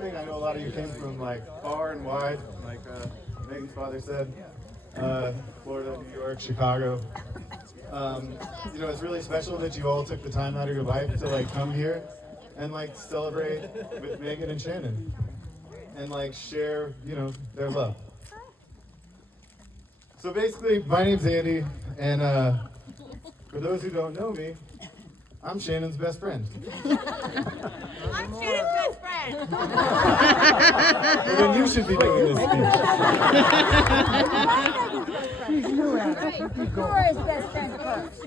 I know a lot of you came from like far and wide, like Megan's father said, Florida, New York, Chicago. It's really special that you all took the time out of your life to like come here and like celebrate with Megan and Shannon and like share, their love. So basically, my name's Andy, and for those who don't know me, I'm Shannon's best friend. I'm Shannon's best friend. Well, then you should be doing this speech. You're his best friend first.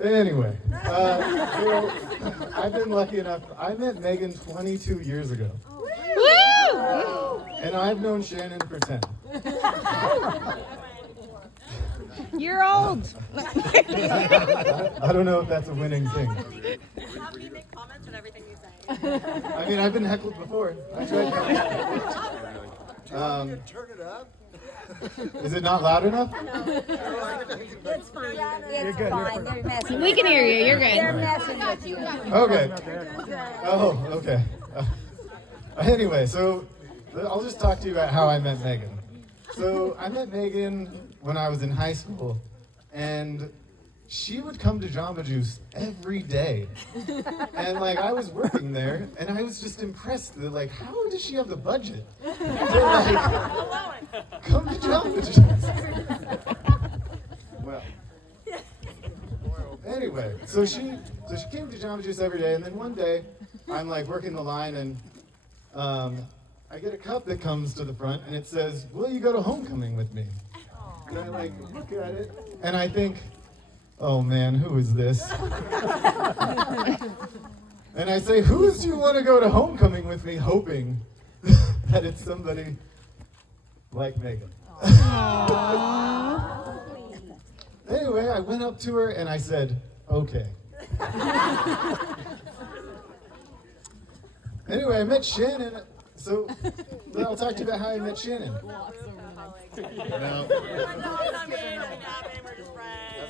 Anyway, so I've been lucky enough. I met Megan 22 years ago. Woo! And I've known Shannon for 10. You're old. I don't know if that's a winning thing. Have me make comments on everything you say. I mean, I've been heckled before. I tried. Turn it up. Is it not loud enough? It's fine. It's fine. They're messing. We can hear you. You're They're good. messing with you. Okay. Oh, okay. Anyway, so I'll just talk to you about how I met Megan. So I met Megan when I was in high school, and she would come to Jamba Juice every day. And like I was working there, and I was just impressed that like how does she have the budget to like come to Jamba Juice? Well. Anyway, so she came to Jamba Juice every day, and then one day I'm like working the line, and I get a cup that comes to the front, and it says, "Will you go to homecoming with me?" And I like look at it, and I think, "Oh man, who is this?" And I say, "Who's do you want to go to homecoming with me?" Hoping that it's somebody like Megan. Anyway, I went up to her and I said, "Okay." Anyway, I met Shannon. So I'll talk to you about how I met Shannon. No, I'm not mean. I'm happy. We're just friends.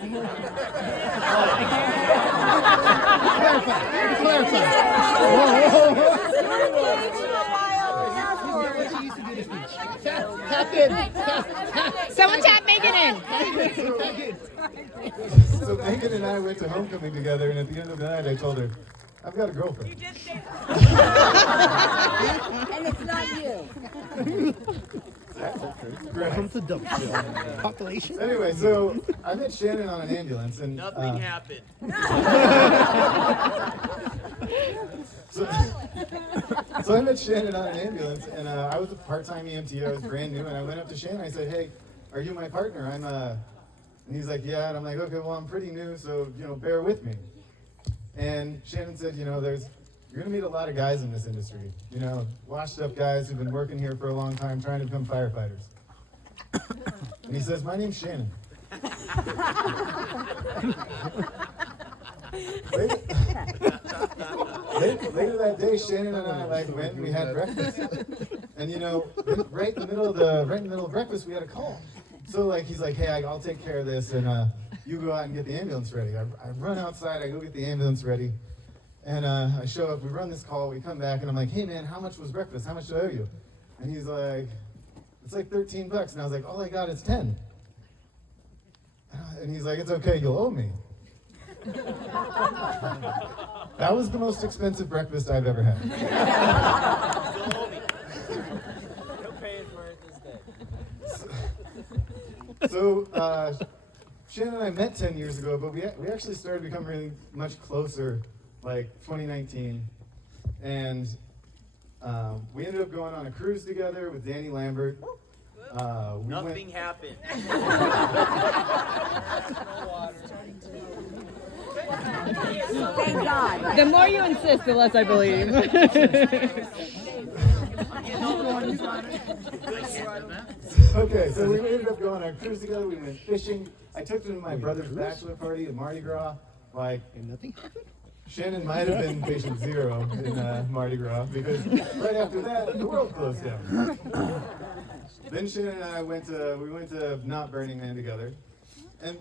Someone tap Megan in. So Megan and I went to homecoming together, and at the end of the night, I told her, "I've got a girlfriend." You did say And it's not you. Welcome to Dumpsville. Population. Anyway, so I met Shannon on an ambulance, and Nothing happened. So I met Shannon on an ambulance, and I was a part-time EMT. I was brand new, and I went up to Shannon. I said, "Hey, are you my partner?" And he's like, "Yeah." And I'm like, "Okay, well, I'm pretty new, so bear with me." And Shannon said, you're gonna meet a lot of guys in this industry. Washed up guys who've been working here for a long time, trying to become firefighters. And he says, "My name's Shannon." Later that day, Shannon and I went and we had breakfast. And right in the middle of breakfast, we had a call. So he's like, "Hey, I'll take care of this, and you go out and get the ambulance ready." I run outside, I go get the ambulance ready, and I show up. We run this call, we come back, and I'm like, "Hey man, how much was breakfast? How much do I owe you?" And he's like, "It's like $13." And I was like, "All I got is 10." And he's like, "It's okay, you'll owe me." That was the most expensive breakfast I've ever had. Still owe me. You're paying for it this day. So Shannon and I met 10 years ago, but we actually started becoming really much closer, like 2019. And we ended up going on a cruise together with Danny Lambert. Nothing happened. Thank God. The more you insist, the less I believe. Okay, so we ended up going on a cruise together. We went fishing. I took them to my brother's bachelor party at Mardi Gras. And nothing happened? Shannon might have been patient zero in Mardi Gras because right after that, the world closed down. Then Shannon and I went to Not Burning Man together. And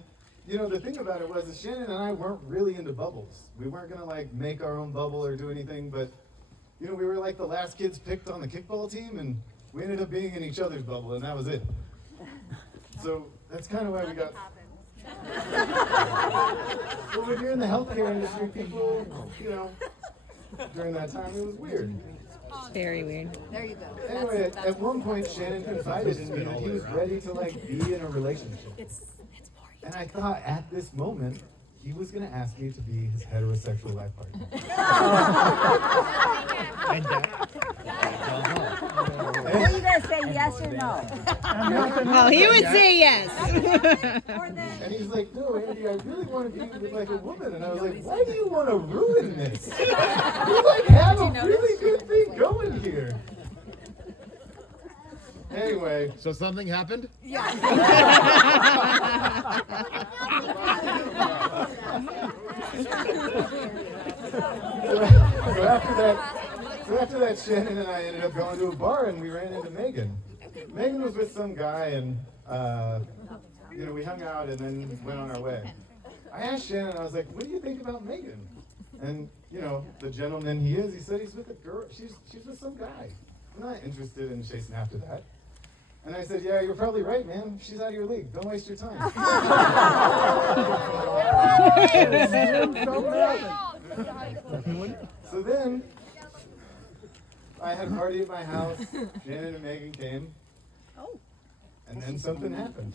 the thing about it was that Shannon and I weren't really into bubbles. We weren't gonna make our own bubble or do anything, but you know, we were like the last kids picked on the kickball team, and we ended up being in each other's bubble, and that was it. So that's kind of why we got. But when you're in the healthcare industry, people, you know, during that time, it was weird. Very weird. There you go. Anyway, at one point, Shannon confided in me that he was ready to like be in a relationship. And I thought at this moment, he was going to ask me to be his heterosexual life partner. And that. Are you gonna say yes or no? Well, he would say yes. And he's like, no, Andy, I really want to be with like a woman. And I was like, why do you want to ruin this? We like have a really good thing going here. Anyway, So something happened? so after that, Shannon and I ended up going to a bar, and we ran into Megan. Megan was with some guy, and you know, we hung out and then went on our way. I asked Shannon, I was like, what do you think about Megan? And you know, the gentleman he is, he said he's with a girl. She's with some guy. I'm not interested in chasing after that. And I said, yeah, you're probably right, man. She's out of your league. Don't waste your time. So then, I had a party at my house. Shannon and Megan came. And then something happened.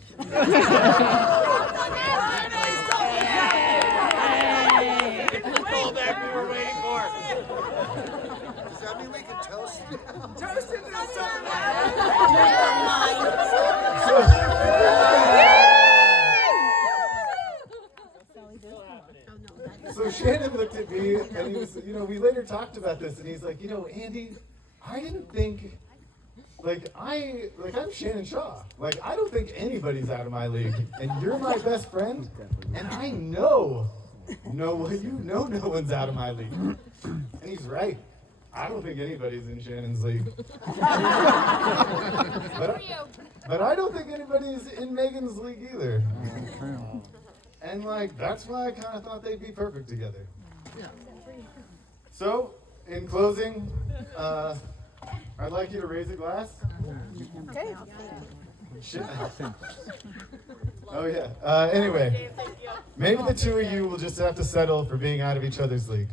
Callback we were waiting for. Does that mean we can toast? So Shannon looked at me, and he was, you know, we later talked about this, and he's like, you know, Andy, I didn't think, I'm Shannon Shaw. Like, I don't think anybody's out of my league, and you're my best friend, and I know no one's out of my league. And he's right. I don't think anybody's in Shannon's league. But I don't think anybody's in Megan's league either. And like, that's why I kind of thought they'd be perfect together. So, in closing, I'd like you to raise a glass. Okay. Shit. Oh yeah. Anyway, maybe the two of you will just have to settle for being out of each other's league.